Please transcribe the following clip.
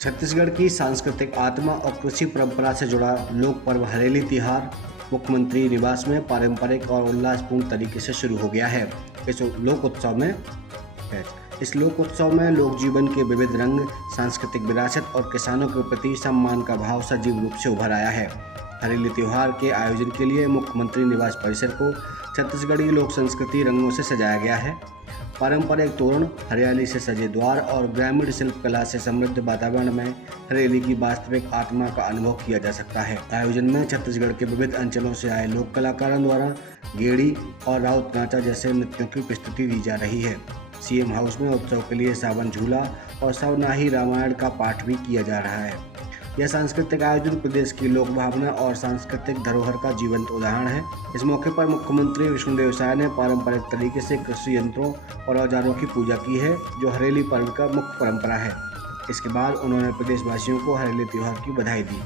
छत्तीसगढ़ की सांस्कृतिक आत्मा और कृषि परंपरा से जुड़ा लोक पर्व हरेली त्योहार मुख्यमंत्री निवास में पारंपरिक और उल्लासपूर्ण तरीके से शुरू हो गया है। इस लोक उत्सव में लोक जीवन के विविध रंग, सांस्कृतिक विरासत और किसानों के प्रति सम्मान का भाव सजीव रूप से उभर आया है। हरेली त्योहार के आयोजन के लिए मुख्यमंत्री निवास परिसर को छत्तीसगढ़ी लोक संस्कृति रंगों से सजाया गया है। पारंपरिक तोरण, हरियाली से सजे द्वार और ग्रामीण शिल्प कला से समृद्ध वातावरण में हरेली की वास्तविक आत्मा का अनुभव किया जा सकता है। आयोजन में छत्तीसगढ़ के विविध अंचलों से आए लोक कलाकारों द्वारा गेड़ी और राउत नाचा जैसे नृत्यों की प्रस्तुति दी जा रही है। सीएम हाउस में उत्सव के लिए सावन झूला और सवनाही रामायण का पाठ भी किया जा रहा है। यह सांस्कृतिक आयोजन प्रदेश की लोक भावना और सांस्कृतिक धरोहर का जीवंत उदाहरण है। इस मौके पर मुख्यमंत्री विष्णुदेव साय ने पारंपरिक तरीके से कृषि यंत्रों और औजारों की पूजा की है, जो हरेली पर्व का मुख्य परंपरा है। इसके बाद उन्होंने प्रदेशवासियों को हरेली त्योहार की बधाई दी।